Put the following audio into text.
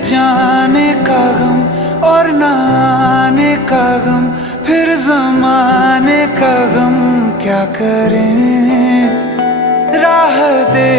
जाने का गम और न आने का गम, फिर ज़माने का गम क्या करें। राह दे